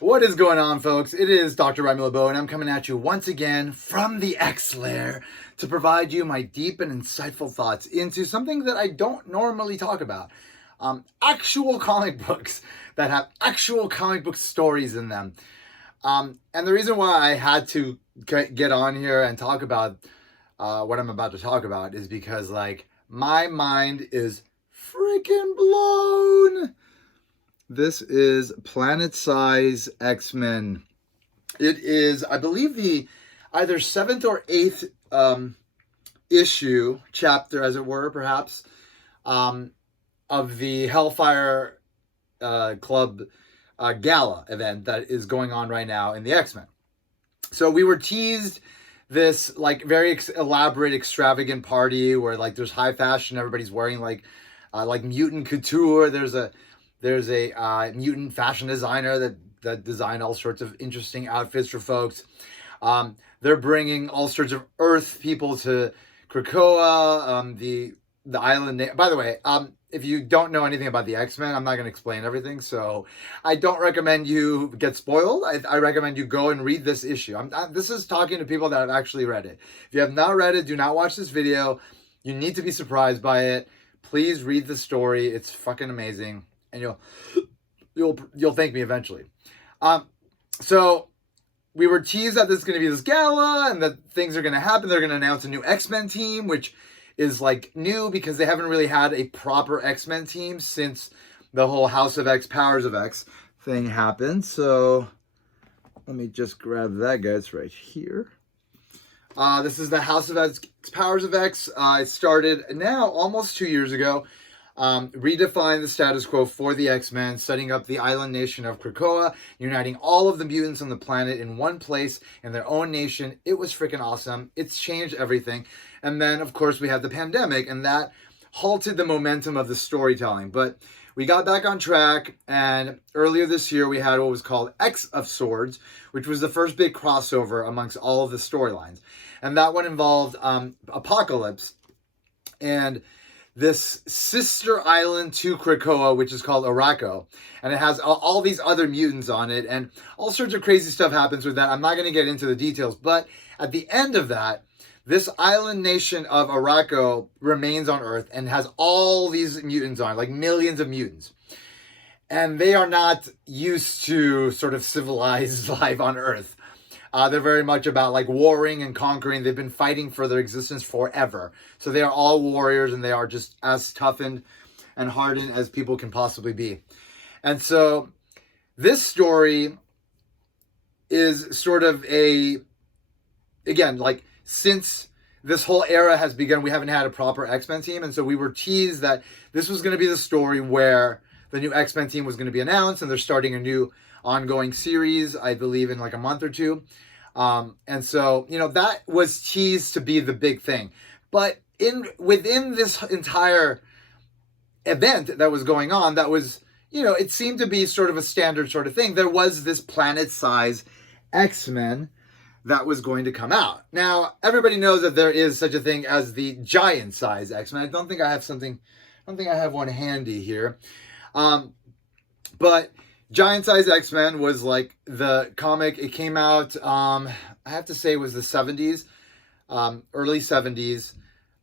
What is going on, folks? It is Dr. Remy LeBeau, and I'm coming at you once again from the X lair to provide you my deep and insightful thoughts into something that I don't normally talk about. Actual comic books that have actual comic book stories in them. And the reason why I had to get on here and talk about what I'm about to talk about is because, my mind is freaking blown. This is Planet Size X-Men. It is, I believe, the either 7th or 8th issue, chapter, as it were, perhaps, of the Hellfire Club gala event that is going on right now in the X-Men. So we were teased this very elaborate, extravagant party where there's high fashion, everybody's wearing like mutant couture. There's a mutant fashion designer that designed all sorts of interesting outfits for folks. They're bringing all sorts of Earth people to Krakoa, the island. By the way, if you don't know anything about the X-Men, I'm not going to explain everything, so I don't recommend you get spoiled. I recommend you go and read this issue. This is talking to people that have actually read it. If you have not read it, do not watch this video. You need to be surprised by it. Please read the story. It's fucking amazing. And you'll thank me eventually. So we were teased that this is going to be this gala and that things are going to happen. They're going to announce a new X-Men team, which is new because they haven't really had a proper X-Men team since the whole House of X, Powers of X thing happened. So let me just grab that, guys, right here. This is the House of X, Powers of X. It started now almost 2 years ago. Redefine the status quo for the X-Men, setting up the island nation of Krakoa, uniting all of the mutants on the planet in one place in their own nation. It was freaking awesome. It's changed everything. And then, of course, we had the pandemic, and that halted the momentum of the storytelling. But we got back on track, and earlier this year, we had what was called X of Swords, which was the first big crossover amongst all of the storylines. And that one involved Apocalypse and this sister island to Krakoa, which is called Arakko. And it has all these other mutants on it, and all sorts of crazy stuff happens with that. I'm not going to get into the details, but at the end of that, this island nation of Arakko remains on Earth and has all these mutants on it, millions of mutants. And they are not used to sort of civilized life on Earth. They're very much about warring and conquering. They've been fighting for their existence forever. So they are all warriors, and they are just as toughened and hardened as people can possibly be. And so this story is sort of since this whole era has begun, we haven't had a proper X-Men team. And so we were teased that this was going to be the story where the new X-Men team was going to be announced, and they're starting a new ongoing series, I believe, in a month or two. And so, that was teased to be the big thing. But within this entire event that was going on, that was, it seemed to be sort of a standard sort of thing. There was this planet-size X-Men that was going to come out. Now, everybody knows that there is such a thing as the giant-size X-Men. I don't think I have one handy here. But Giant Size X-Men was the comic. It came out, I have to say it was the 70s, early 70s.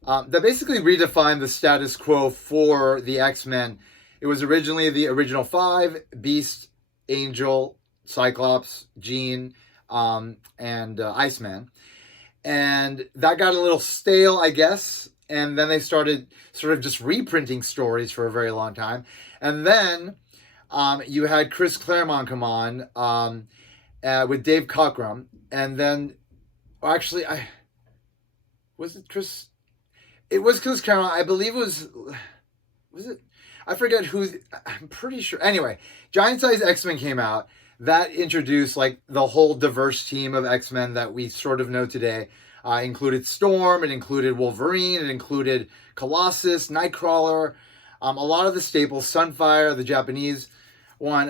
That basically redefined the status quo for the X-Men. It was originally the original 5, Beast, Angel, Cyclops, Jean, and Iceman. And that got a little stale, I guess. And then they started sort of just reprinting stories for a very long time. And then you had Chris Claremont come on with Dave Cockrum, and then was it Chris? It was Chris Claremont. I believe it was it? I forget who. I'm pretty sure. Anyway, Giant Size X-Men came out. That introduced the whole diverse team of X-Men that we sort of know today. Included Storm, it included Wolverine, it included Colossus, Nightcrawler, a lot of the staples, Sunfire, the Japanese one.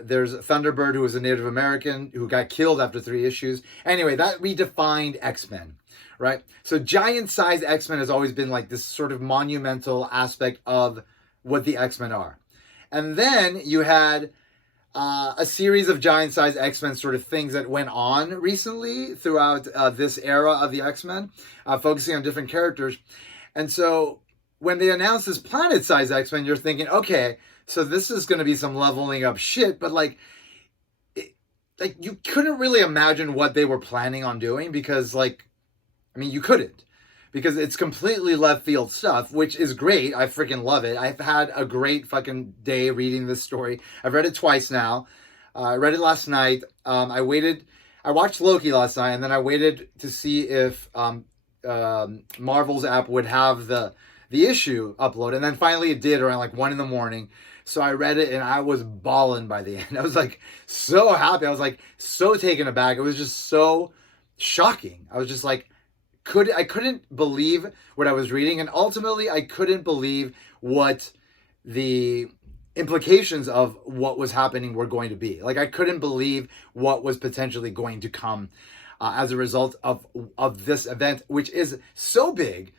There's Thunderbird, who was a Native American who got killed after 3 issues. Anyway, that redefined X-Men, right? So giant size X-Men has always been this sort of monumental aspect of what the X-Men are. And then you had a series of giant-sized X-Men sort of things that went on recently throughout this era of the X-Men, focusing on different characters. And so when they announced this planet-sized X-Men, you're thinking, okay, so this is going to be some leveling up shit, but like you couldn't really imagine what they were planning on doing because, like, I mean, you couldn't. Because it's completely left field stuff, which is great. I freaking love it. I've had a great fucking day reading this story. I've read it twice now. I read it last night. I watched Loki last night, and then I waited to see if Marvel's app would have the issue upload. And then finally it did around like 1 a.m. So I read it, and I was bawling by the end. I was like so happy. I was like so taken aback. It was just so shocking. I was just like, I couldn't believe what I was reading, and ultimately I couldn't believe what the implications of what was happening were going to be. Like, I couldn't believe what was potentially going to come as a result of this event, which is so big.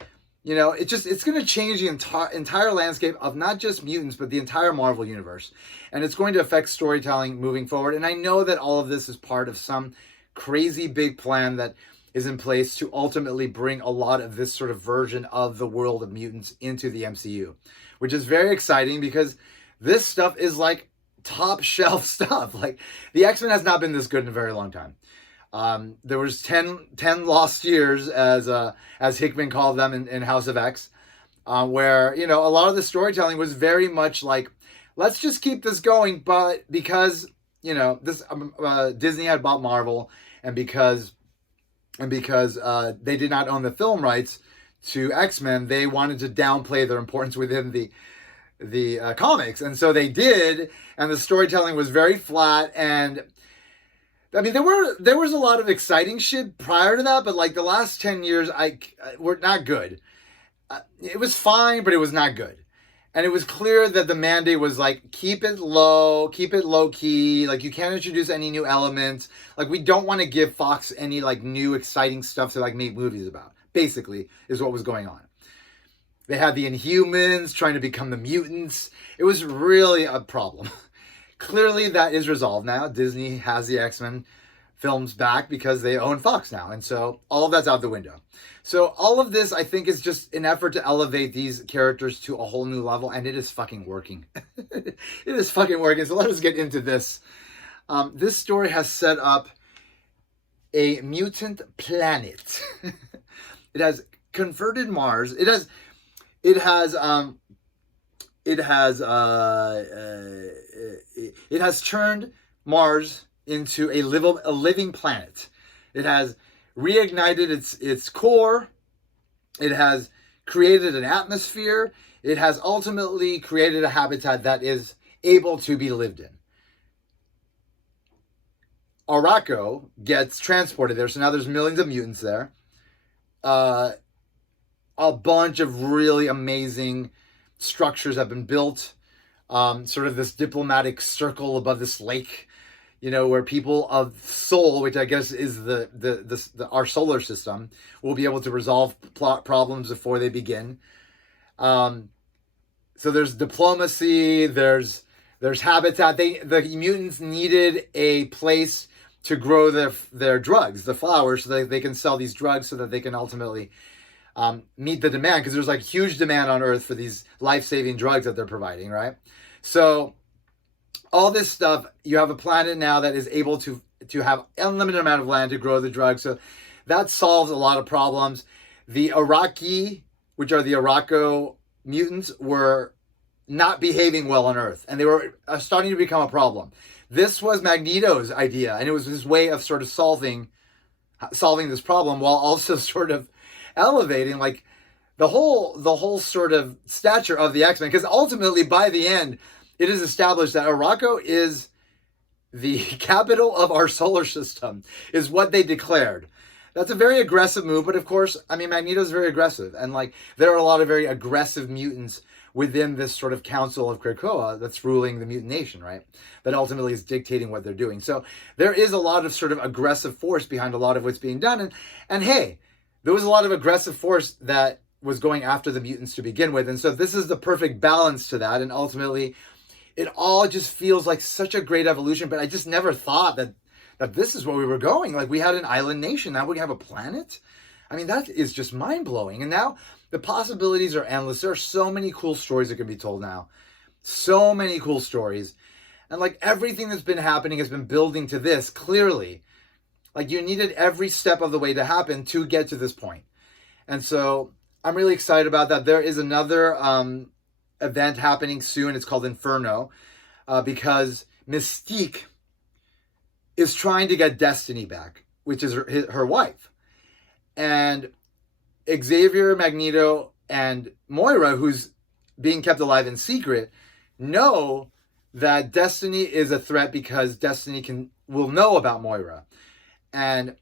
You know, it's going to change the entire landscape of not just mutants, but the entire Marvel universe. And it's going to affect storytelling moving forward. And I know that all of this is part of some crazy big plan that is in place to ultimately bring a lot of this sort of version of the world of mutants into the MCU, which is very exciting because this stuff is like top shelf stuff. Like, the X-Men has not been this good in a very long time. There was 10 lost years, as Hickman called them in House of X, where, you know, a lot of the storytelling was very much like, let's just keep this going, but because, you know, this Disney had bought Marvel, and because they did not own the film rights to X-Men, they wanted to downplay their importance within the comics, and so they did, and the storytelling was very flat. And I mean, there was a lot of exciting shit prior to that, but like the last 10 years, were not good. It was fine, but it was not good. And it was clear that the mandate was like, keep it low key. Like, you can't introduce any new elements. Like, we don't want to give Fox any like new exciting stuff to like make movies about, basically, is what was going on. They had the Inhumans trying to become the mutants. It was really a problem. Clearly that is resolved now. Disney has the X-Men films back because they own Fox now. And so all of that's out the window. So all of this, I think, is just an effort to elevate these characters to a whole new level. And it is fucking working. It is fucking working. So let us get into this. This story has set up a mutant planet. It has converted Mars. It has turned Mars into a living planet. It has reignited its core. It has created an atmosphere. It has ultimately created a habitat that is able to be lived in. Arakko gets transported there, so now there's millions of mutants there. A bunch of really amazing structures have been built. Sort of this diplomatic circle above this lake, you know, where people of Sol, which I guess is our solar system, will be able to resolve problems before they begin. So there's diplomacy, there's habitat. The mutants needed a place to grow their drugs, the flowers, so that they can sell these drugs, so that they can ultimately meet the demand, because there's like huge demand on Earth for these life-saving drugs that they're providing, right? So all this stuff, you have a planet now that is able to have unlimited amount of land to grow the drugs. So that solves a lot of problems. The Araki, which are the Arakko mutants, were not behaving well on Earth, and they were starting to become a problem. This was Magneto's idea, and it was his way of sort of solving this problem, while also sort of elevating like the whole sort of stature of the X-Men, because ultimately by the end it is established that Arakko is the capital of our solar system, is what they declared. That's a very aggressive move, but of course, I mean, Magneto's very aggressive, and like there are a lot of very aggressive mutants within this sort of council of Krakoa that's ruling the mutant nation, right? That ultimately is dictating what they're doing. So there is a lot of sort of aggressive force behind a lot of what's being done, and hey, there was a lot of aggressive force that was going after the mutants to begin with. And so this is the perfect balance to that. And ultimately, it all just feels like such a great evolution. But I just never thought that this is where we were going. Like, we had an island nation, now we have a planet. I mean, that is just mind-blowing. And now the possibilities are endless. There are so many cool stories that can be told now. So many cool stories. And like, everything that's been happening has been building to this, clearly. Like, you needed every step of the way to happen to get to this point. And so I'm really excited about that. There is another event happening soon. It's called Inferno, because Mystique is trying to get Destiny back, which is her wife. And Xavier, Magneto, and Moira, who's being kept alive in secret, know that Destiny is a threat because Destiny will know about Moira. And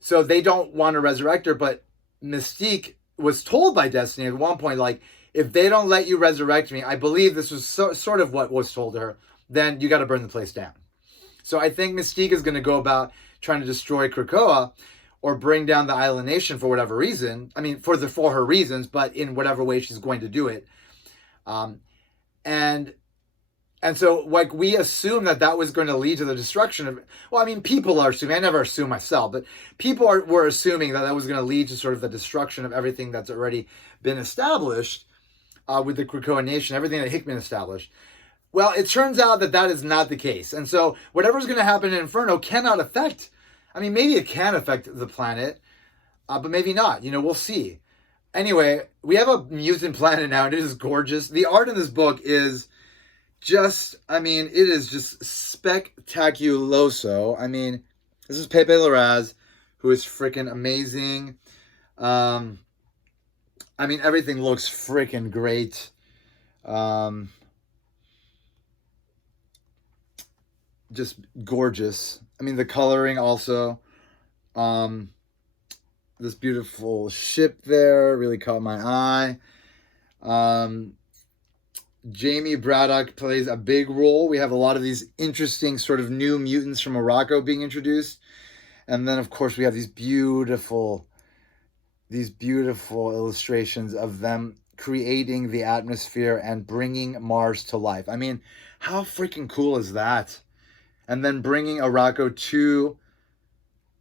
so they don't want to resurrect her, but Mystique was told by Destiny at one point, like, if they don't let you resurrect me, I believe this was sort of what was told to her, then you got to burn the place down. So I think Mystique is going to go about trying to destroy Krakoa or bring down the island nation for whatever reason. I mean, for her reasons, but in whatever way she's going to do it. And so, like, we assume that was going to lead to the destruction of... Well, I mean, people are assuming. I never assume myself, but people were assuming that was going to lead to sort of the destruction of everything that's already been established with the Krakoa nation, everything that Hickman established. Well, it turns out that is not the case. And so, whatever's going to happen in Inferno cannot affect... I mean, maybe it can affect the planet, but maybe not. We'll see. Anyway, we have a mutant planet now, and it is gorgeous. The art in this book is... it is just spectaculoso. I mean, this is Pepe Larraz, who is freaking amazing. Everything looks freaking great. Just gorgeous. I mean, the coloring also. This beautiful ship there really caught my eye. Jamie Braddock plays a big role. We have a lot of these interesting sort of new mutants from Morocco being introduced. And then, of course, we have these beautiful illustrations of them creating the atmosphere and bringing Mars to life. I mean, how freaking cool is that? And then bringing Morocco to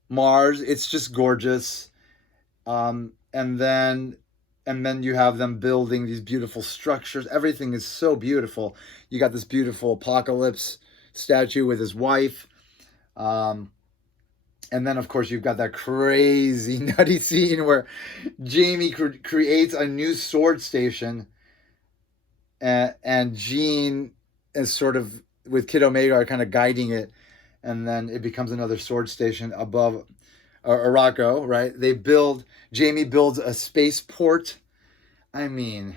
Mars. It's just gorgeous. And then you have them building these beautiful structures. Everything is so beautiful. You got this beautiful Apocalypse statue with his wife. And then, of course, you've got that crazy, nutty scene where Jamie creates a new sword station. And Jean is sort of, with Kid Omega, are kind of guiding it. And then it becomes another sword station above Morocco, right? Jamie builds a spaceport. I mean,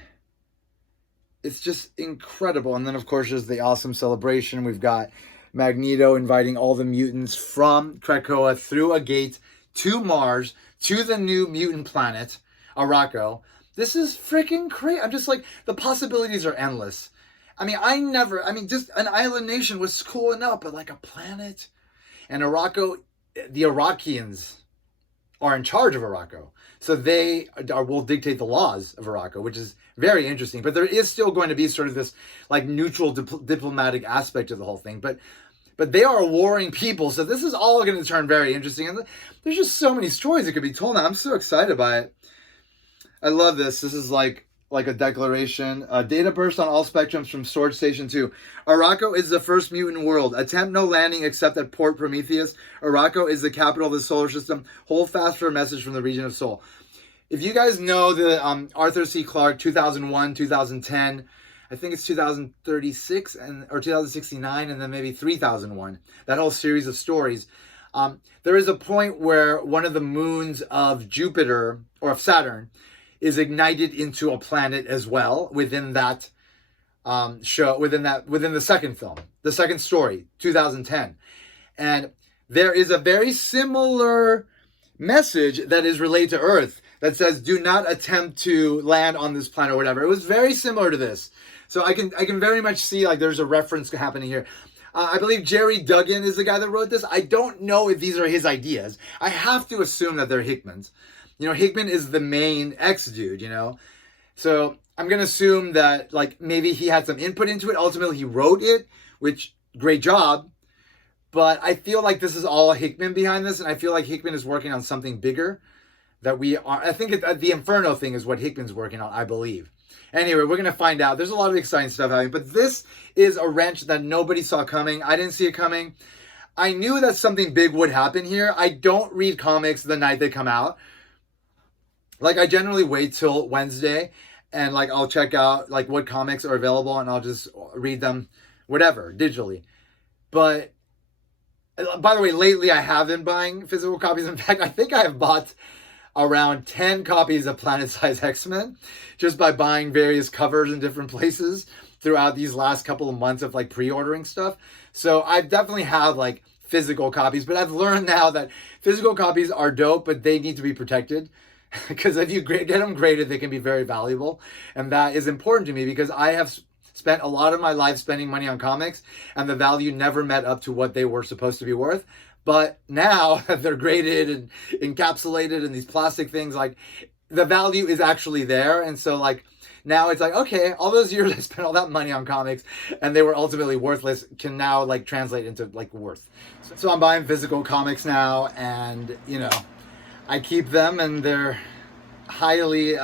it's just incredible. And then, of course, there's the awesome celebration. We've got Magneto inviting all the mutants from Krakoa through a gate to Mars, to the new mutant planet, Morocco. This is freaking crazy. I'm just like, the possibilities are endless. I mean, just an island nation was cool enough, but like a planet? And Morocco, the Iraqians are in charge of Morocco. So they will dictate the laws of Morocco, which is very interesting. But there is still going to be sort of this like neutral diplomatic aspect of the whole thing. But they are a warring people. So this is all going to turn very interesting. And there's just so many stories that could be told now. I'm so excited by it. I love this. This is like a declaration. Data burst on all spectrums from Sword Station 2. Morocco is the first mutant world. Attempt no landing except at Port Prometheus. Morocco is the capital of the solar system. Hold fast for a message from the region of Sol. If you guys know the Arthur C. Clarke 2001, 2010, I think it's 2036 or 2069, and then maybe 3001. That whole series of stories. There is a point where one of the moons of Jupiter or of Saturn is ignited into a planet as well within that show, within the second film, the second story, 2010. And there is a very similar message that is relayed to Earth that says, do not attempt to land on this planet or whatever. It was very similar to this. So I can very much see like there's a reference happening here. I believe Jerry Duggan is the guy that wrote this. I don't know if these are his ideas. I have to assume that they're Hickman's. Hickman is the main X dude, So I'm going to assume that like maybe he had some input into it. Ultimately, he wrote it, which great job. But I feel like this is all Hickman behind this, and I feel like Hickman is working on something bigger that we are. I think the Inferno thing is what Hickman's working on, I believe. Anyway, we're going to find out. There's a lot of exciting stuff happening, but this is a wrench that nobody saw coming. I didn't see it coming. I knew that something big would happen here. I don't read comics the night they come out. Like, I generally wait till Wednesday, and like I'll check out like what comics are available, and I'll just read them, whatever, digitally. But by the way, lately I have been buying physical copies. In fact, I think I have bought around 10 copies of Planet Size X-Men just by buying various covers in different places throughout these last couple of months of like pre-ordering stuff. So I definitely have like physical copies, but I've learned now that physical copies are dope, but they need to be protected. Because if you get them graded, they can be very valuable. And that is important to me because I have spent a lot of my life spending money on comics, and the value never met up to what they were supposed to be worth. But now they're graded and encapsulated in these plastic things, like the value is actually there. And so like now it's like, okay, all those years I spent all that money on comics and they were ultimately worthless can now like translate into like worth. So I'm buying physical comics now, and you know, I keep them, and they're highly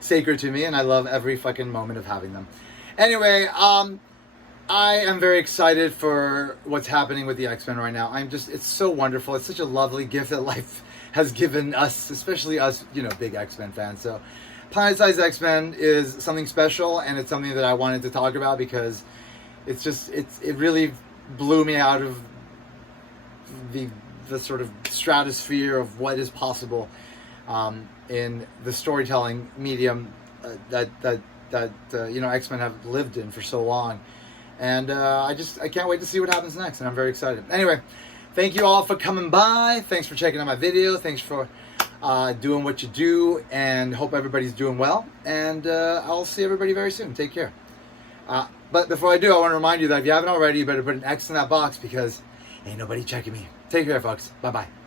sacred to me, and I love every fucking moment of having them. Anyway, I am very excited for what's happening with the X-Men right now. It's so wonderful. It's such a lovely gift that life has given us, especially us, you know, big X-Men fans. So Planet Size X-Men is something special, and it's something that I wanted to talk about because it really blew me out of the sort of stratosphere of what is possible in the storytelling medium that you know, X-Men have lived in for so long. And I can't wait to see what happens next, and I'm very excited. Anyway, thank you all for coming by. Thanks for checking out my video. Thanks for doing what you do, and hope everybody's doing well. And I'll see everybody very soon. Take care. But before I do, I want to remind you that if you haven't already, you better put an X in that box because ain't nobody checking me. Take care, folks. Bye-bye.